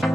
Today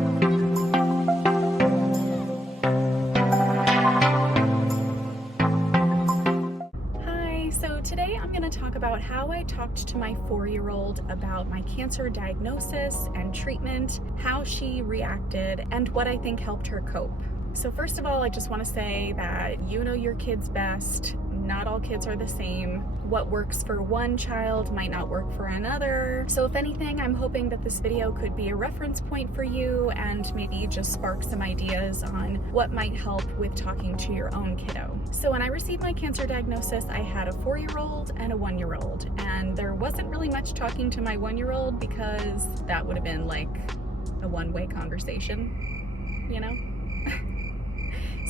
I'm going to talk about how I talked to my 4-year-old about my cancer diagnosis and treatment, how she reacted, and what I think helped her cope. So first of all, I just want to say that you know your kids best. Not all kids are the same. What works for one child might not work for another. So if anything, I'm hoping that this video could be a reference point for you and maybe just spark some ideas on what might help with talking to your own kiddo. So when I received my cancer diagnosis, I had a 4-year-old and a 1-year-old, and there wasn't really much talking to my 1-year-old because that would have been like a one-way conversation, you know?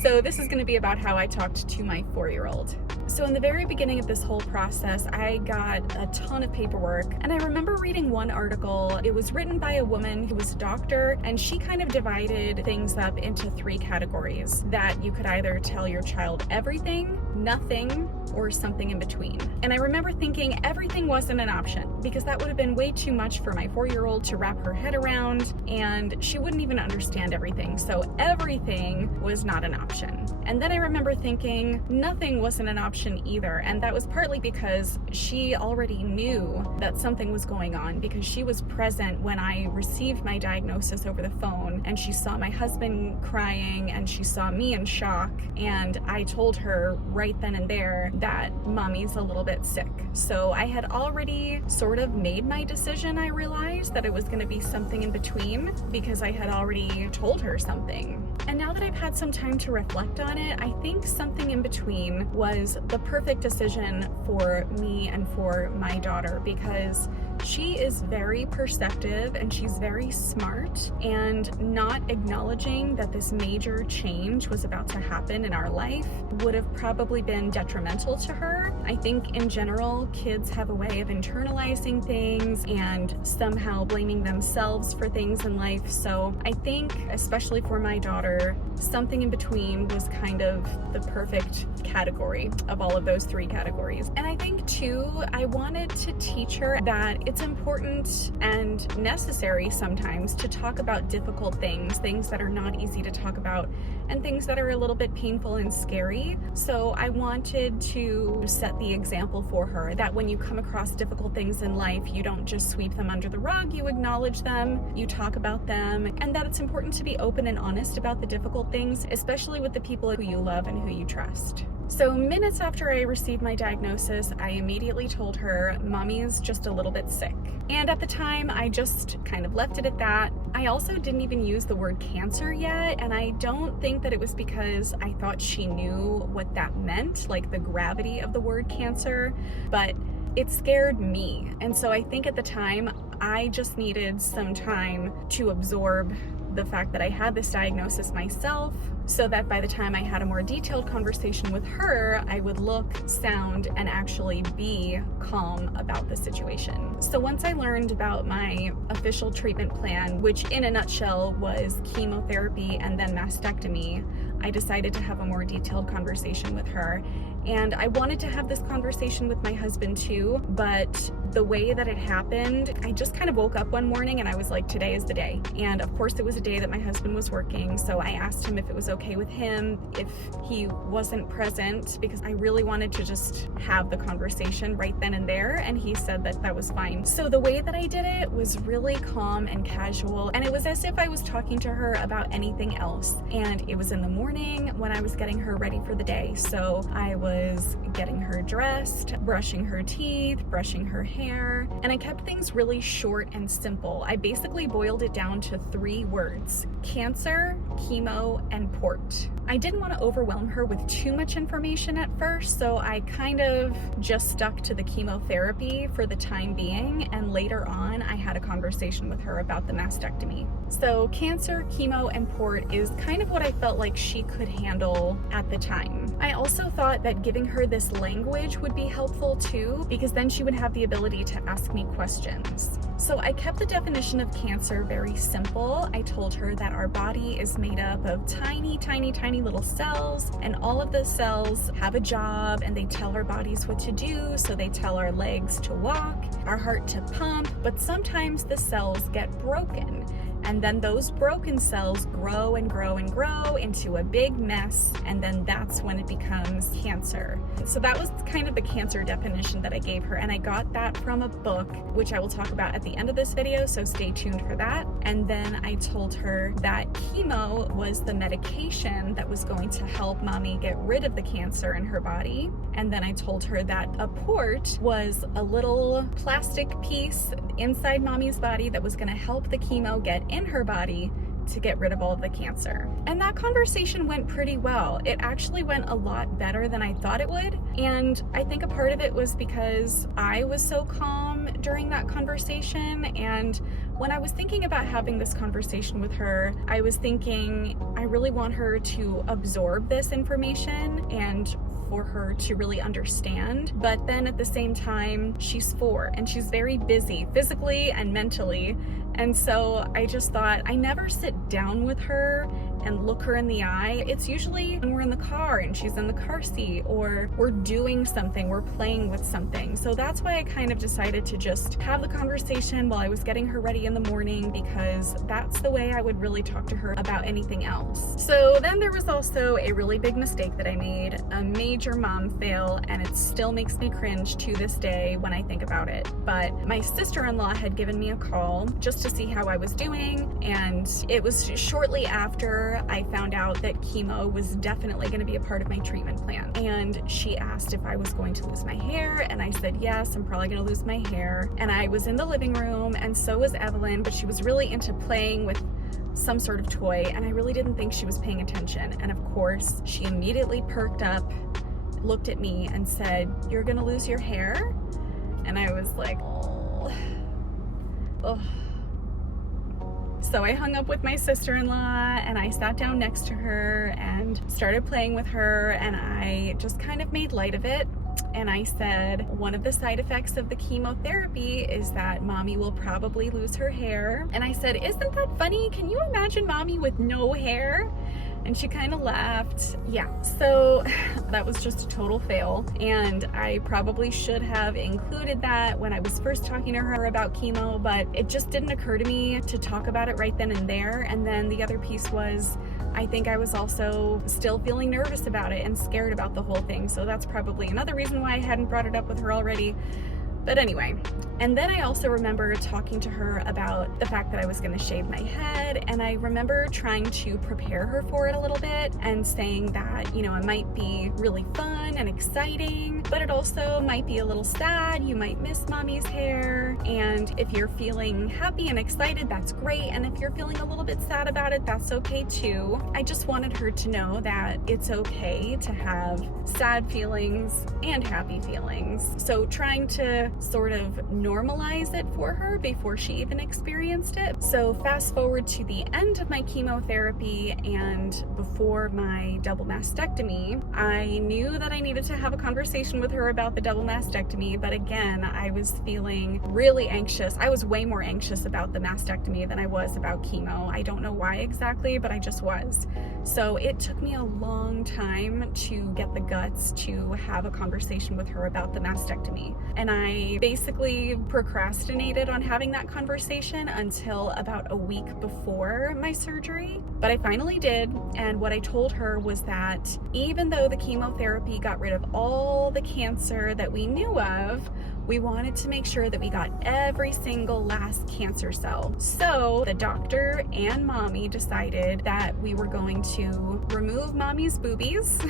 So this is going to be about how I talked to my 4-year-old. So in the very beginning of this whole process, I got a ton of paperwork, and I remember reading one article. It was written by a woman who was a doctor, and she kind of divided things up into 3 categories: that you could either tell your child everything, nothing, or something in between. And I remember thinking everything wasn't an option because that would have been way too much for my 4-year-old to wrap her head around, and she wouldn't even understand everything. So everything was not an option. And then I remember thinking nothing wasn't an option either, and that was partly because she already knew that something was going on because she was present when I received my diagnosis over the phone, and she saw my husband crying and she saw me in shock, and I told her right then and there that mommy's a little bit sick. So I had already sort of made my decision. I realized that it was going to be something in between because I had already told her something. And now that I've had some time to reflect on it, I think something in between was the perfect decision for me and for my daughter because she is very perceptive and she's very smart, and not acknowledging that this major change was about to happen in our life would have probably been detrimental to her. I think in general, kids have a way of internalizing things and somehow blaming themselves for things in life. So I think, especially for my daughter, something in between was kind of the perfect category of all of those 3 categories. And I think too, I wanted to teach her that it's important and necessary sometimes to talk about difficult things that are not easy to talk about, and things that are a little bit painful and scary. So I wanted to set the example for her that when you come across difficult things in life, you don't just sweep them under the rug, you acknowledge them, you talk about them, and that it's important to be open and honest about the difficult things, especially with the people who you love and who you trust. So minutes after I received my diagnosis, I immediately told her, mommy's just a little bit sick. And at the time, I just kind of left it at that. I also didn't even use the word cancer yet, and I don't think that it was because I thought she knew what that meant, like the gravity of the word cancer, but it scared me. And so I think at the time, I just needed some time to absorb the fact that I had this diagnosis myself, so that by the time I had a more detailed conversation with her, I would look, sound, and actually be calm about the situation. So once I learned about my official treatment plan, which in a nutshell was chemotherapy and then mastectomy, I decided to have a more detailed conversation with her. And I wanted to have this conversation with my husband too, but the way that it happened, I just kind of woke up one morning and I was like, today is the day. And of course it was a day that my husband was working, so I asked him if it was okay with him if he wasn't present, because I really wanted to just have the conversation right then and there, and he said that that was fine. So the way that I did it was really calm and casual, and it was as if I was talking to her about anything else. And it was in the morning when I was getting her ready for the day, so I was getting her dressed, brushing her teeth, brushing her hair, and I kept things really short and simple. I basically boiled it down to 3 words: cancer, chemo, and port. I didn't want to overwhelm her with too much information at first, so I kind of just stuck to the chemotherapy for the time being, and later on I had a conversation with her about the mastectomy. So cancer, chemo, and port is kind of what I felt like she could handle at the time. I also thought that giving her this language would be helpful too, because then she would have the ability to ask me questions. So I kept the definition of cancer very simple. I told her that our body is made up of tiny, tiny, tiny little cells, and all of those cells have a job, and they tell our bodies what to do. So they tell our legs to walk, our heart to pump, but sometimes the cells get broken. And then those broken cells grow and grow and grow into a big mess, and then that's when it becomes cancer. So that was kind of the cancer definition that I gave her, and I got that from a book, which I will talk about at the end of this video, so stay tuned for that. And then I told her that chemo was the medication that was going to help mommy get rid of the cancer in her body. And then I told her that a port was a little plastic piece inside mommy's body that was going to help the chemo get in her body to get rid of all of the cancer. And that conversation went pretty well. It actually went a lot better than I thought it would. And I think a part of it was because I was so calm during that conversation. And when I was thinking about having this conversation with her, I was thinking, I really want her to absorb this information and for her to really understand. But then at the same time, she's 4 and she's very busy physically and mentally. And so I just thought, I never sit down with her and look her in the eye. It's usually when we're in the car and she's in the car seat, or we're doing something, we're playing with something. So that's why I kind of decided to just have the conversation while I was getting her ready in the morning, because that's the way I would really talk to her about anything else. So then there was also a really big mistake that I made, a major mom fail, and it still makes me cringe to this day when I think about it. But my sister-in-law had given me a call just to see how I was doing, and it was shortly after I found out that chemo was definitely going to be a part of my treatment plan. And she asked if I was going to lose my hair, and I said yes, I'm probably going to lose my hair. And I was in the living room, and so was Evelyn, but she was really into playing with some sort of toy, and I really didn't think she was paying attention. And of course, she immediately perked up, looked at me and said, "You're going to lose your hair?" And I was like, oh. So I hung up with my sister-in-law and I sat down next to her and started playing with her, and I just kind of made light of it. And I said, one of the side effects of the chemotherapy is that mommy will probably lose her hair. And I said, isn't that funny? Can you imagine mommy with no hair? And she kind of laughed. Yeah, so that was just a total fail. And I probably should have included that when I was first talking to her about chemo, but it just didn't occur to me to talk about it right then and there. And then the other piece was, I think I was also still feeling nervous about it and scared about the whole thing. So that's probably another reason why I hadn't brought it up with her already. But anyway, and then I also remember talking to her about the fact that I was going to shave my head, and I remember trying to prepare her for it a little bit and saying that, you know, it might be really fun and exciting, but it also might be a little sad. You might miss mommy's hair, and if you're feeling happy and excited, that's great, and if you're feeling a little bit sad about it, that's okay too. I just wanted her to know that it's okay to have sad feelings and happy feelings. So trying to sort of normalize it for her before she even experienced it. So fast forward to the end of my chemotherapy and before my double mastectomy, I knew that I needed to have a conversation with her about the double mastectomy, but again, I was feeling really anxious. I was way more anxious about the mastectomy than I was about chemo. I don't know why exactly, but I just was. So it took me a long time to get the guts to have a conversation with her about the mastectomy. And I basically procrastinated on having that conversation until about a week before my surgery. But I finally did, and what I told her was that even though the chemotherapy got rid of all the cancer that we knew of, we wanted to make sure that we got every single last cancer cell. So the doctor and mommy decided that we were going to remove mommy's boobies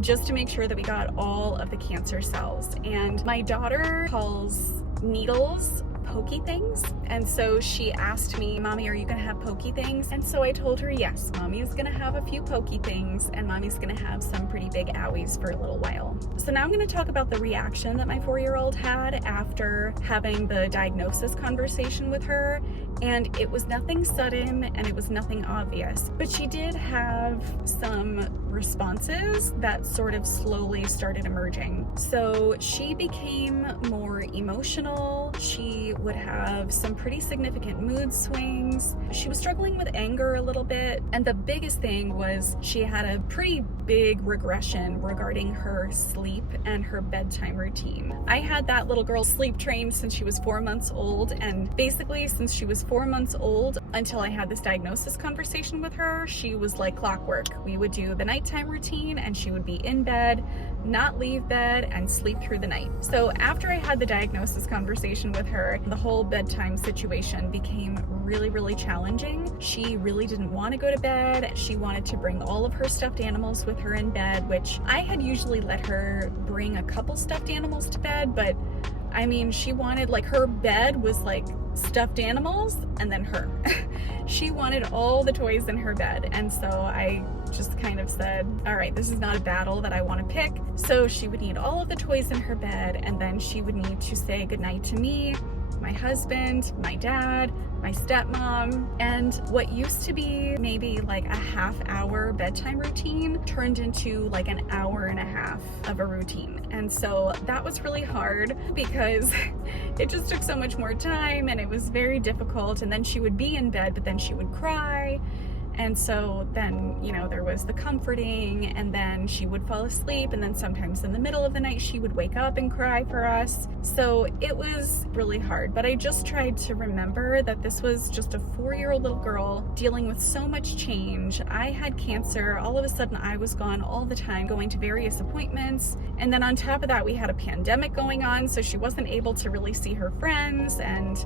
just to make sure that we got all of the cancer cells. And my daughter calls needles pokey things, and so she asked me, "Mommy, are you gonna have pokey things?" And so I told her, yes, mommy is gonna have a few pokey things, and mommy's gonna have some pretty big owies for a little while. So now I'm gonna talk about the reaction that my 4-year-old had after having the diagnosis conversation with her. And it was nothing sudden and it was nothing obvious, but she did have some responses that sort of slowly started emerging. So she became more emotional. She would have some pretty significant mood swings. She was struggling with anger a little bit. And the biggest thing was she had a pretty big regression regarding her sleep and her bedtime routine. I had that little girl sleep trained since she was 4 months old, and basically since she was 4 months old until I had this diagnosis conversation with her, she was like clockwork. We would do the nighttime routine and she would be in bed, not leave bed, and sleep through the night. So after I had the diagnosis conversation with her, the whole bedtime situation became really challenging. She really didn't want to go to bed. She wanted to bring all of her stuffed animals with her in bed, which I had usually let her bring a couple stuffed animals to bed, but I mean, she wanted, like, her bed was like stuffed animals and then her. She wanted all the toys in her bed, and so I just kind of said, all right, this is not a battle that I want to pick. So she would need all of the toys in her bed, and then she would need to say goodnight to me, my husband, my dad, my stepmom, and what used to be maybe like a half-hour bedtime routine turned into like an hour and a half of a routine. And so that was really hard because it just took so much more time and it was very difficult. And then she would be in bed, but then she would cry. And so then, you know, there was the comforting, and then she would fall asleep, and then sometimes in the middle of the night she would wake up and cry for us. So it was really hard, but I just tried to remember that this was just a 4-year-old little girl dealing with so much change. I had cancer. All of a sudden I was gone all the time, going to various appointments, and then on top of that we had a pandemic going on, so she wasn't able to really see her friends and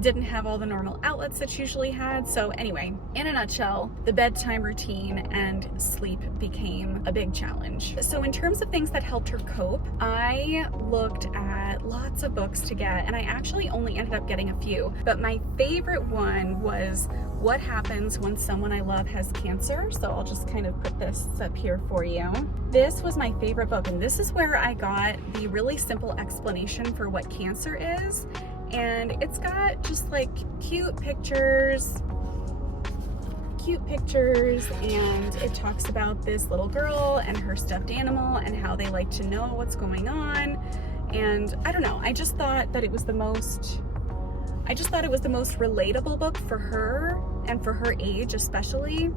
didn't have all the normal outlets that she usually had. So anyway, in a nutshell, the bedtime routine and sleep became a big challenge. So in terms of things that helped her cope, I looked at lots of books to get, and I actually only ended up getting a few, but my favorite one was What Happens When Someone I Love Has Cancer. So I'll just kind of put this up here for you. This was my favorite book, and this is where I got the really simple explanation for what cancer is. And it's got just like cute pictures, and it talks about this little girl and her stuffed animal and how they like to know what's going on. And I don't know, I just thought that it was the most relatable book for her and for her age especially.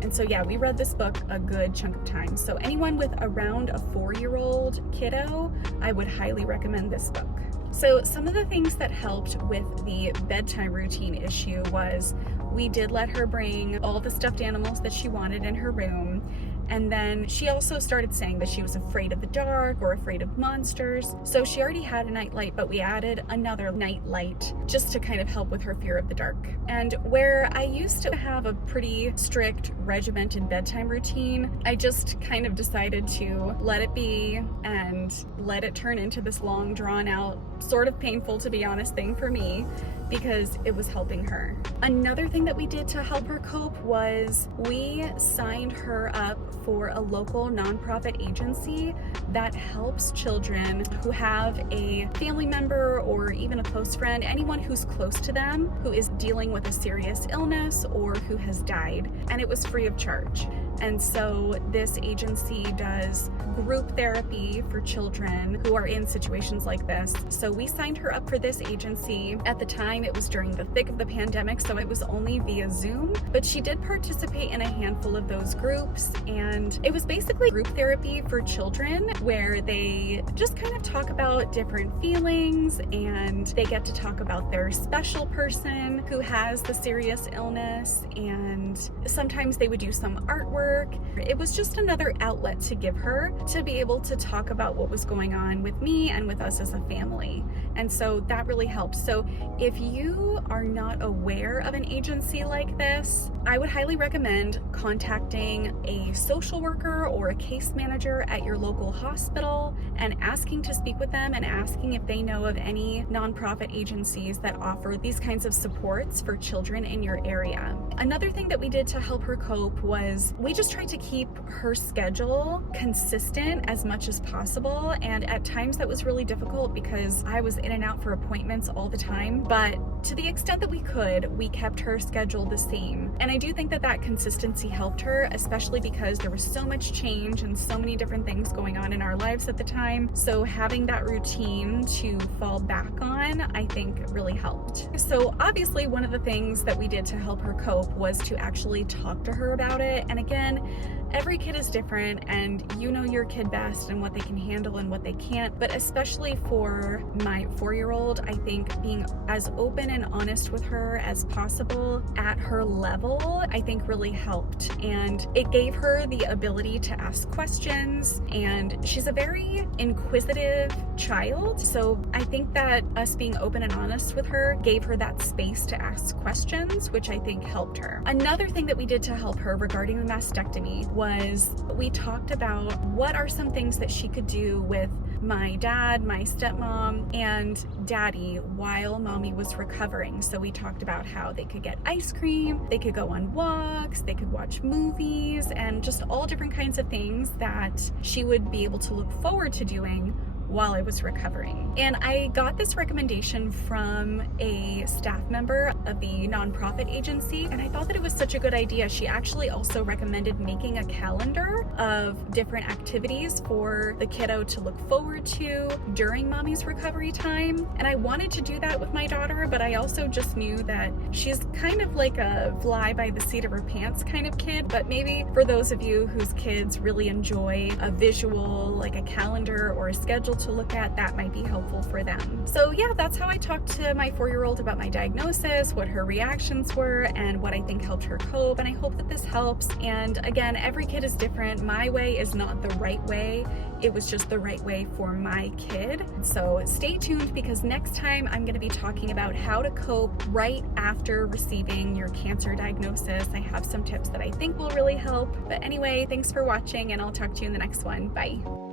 And so yeah, we read this book a good chunk of time. So anyone with around a 4-year-old kiddo, I would highly recommend this book. So some of the things that helped with the bedtime routine issue was we did let her bring all the stuffed animals that she wanted in her room. And then she also started saying that she was afraid of the dark or afraid of monsters. So she already had a nightlight, but we added another nightlight just to kind of help with her fear of the dark. And where I used to have a pretty strict regimented bedtime routine, I just kind of decided to let it be and let it turn into this long, drawn out, sort of painful, to be honest, thing for me, because it was helping her. Another thing that we did to help her cope was we signed her up for a local nonprofit agency that helps children who have a family member or even a close friend, anyone who's close to them who is dealing with a serious illness or who has died, and it was free of charge. And so this agency does group therapy for children who are in situations like this. So we signed her up for this agency. At the time, it was during the thick of the pandemic, so it was only via Zoom, but she did participate in a handful of those groups. And it was basically group therapy for children where they just kind of talk about different feelings, and they get to talk about their special person who has the serious illness, and sometimes they would do some artwork. It was just another outlet to give her to be able to talk about what was going on with me and with us as a family. And so that really helped. So if you are not aware of an agency like this, I would highly recommend contacting a social worker or a case manager at your local hospital and asking to speak with them and asking if they know of any nonprofit agencies that offer these kinds of supports for children in your area. Another thing that we did to help her cope was we just tried to keep her schedule consistent as much as possible. And at times that was really difficult because I was in and out for appointments all the time. But to the extent that we could, we kept her schedule the same. And I do think that that consistency helped her, especially because there was so much change and so many different things going on in our lives at the time. So having that routine to fall back on, I think really helped. So obviously one of the things that we did to help her cope was to actually talk to her about it. And again, every kid is different, and you know your kid best and what they can handle and what they can't. But especially for my 4-year-old, I think being as open and honest with her as possible at her level, I think really helped. And it gave her the ability to ask questions, and she's a very inquisitive child. So I think that us being open and honest with her gave her that space to ask questions, which I think helped her. Another thing that we did to help her regarding the mastectomy was we talked about what are some things that she could do with my dad, my stepmom, and daddy while mommy was recovering. So we talked about how they could get ice cream, they could go on walks, they could watch movies, and just all different kinds of things that she would be able to look forward to doing while I was recovering. And I got this recommendation from a staff member of the nonprofit agency, and I thought that it was such a good idea. She actually also recommended making a calendar of different activities for the kiddo to look forward to during mommy's recovery time. And I wanted to do that with my daughter, but I also just knew that she's kind of like a fly by the seat of her pants kind of kid. But maybe for those of you whose kids really enjoy a visual, like a calendar or a schedule to look at, that might be helpful for them. So yeah, that's how I talked to my 4-year-old about my diagnosis, what her reactions were, and what I think helped her cope. And I hope that this helps. And again, every kid is different. My way is not the right way. It was just the right way for my kid. So stay tuned, because next time I'm going to be talking about how to cope right after receiving your cancer diagnosis. I have some tips that I think will really help. But anyway, thanks for watching, and I'll talk to you in the next one. Bye.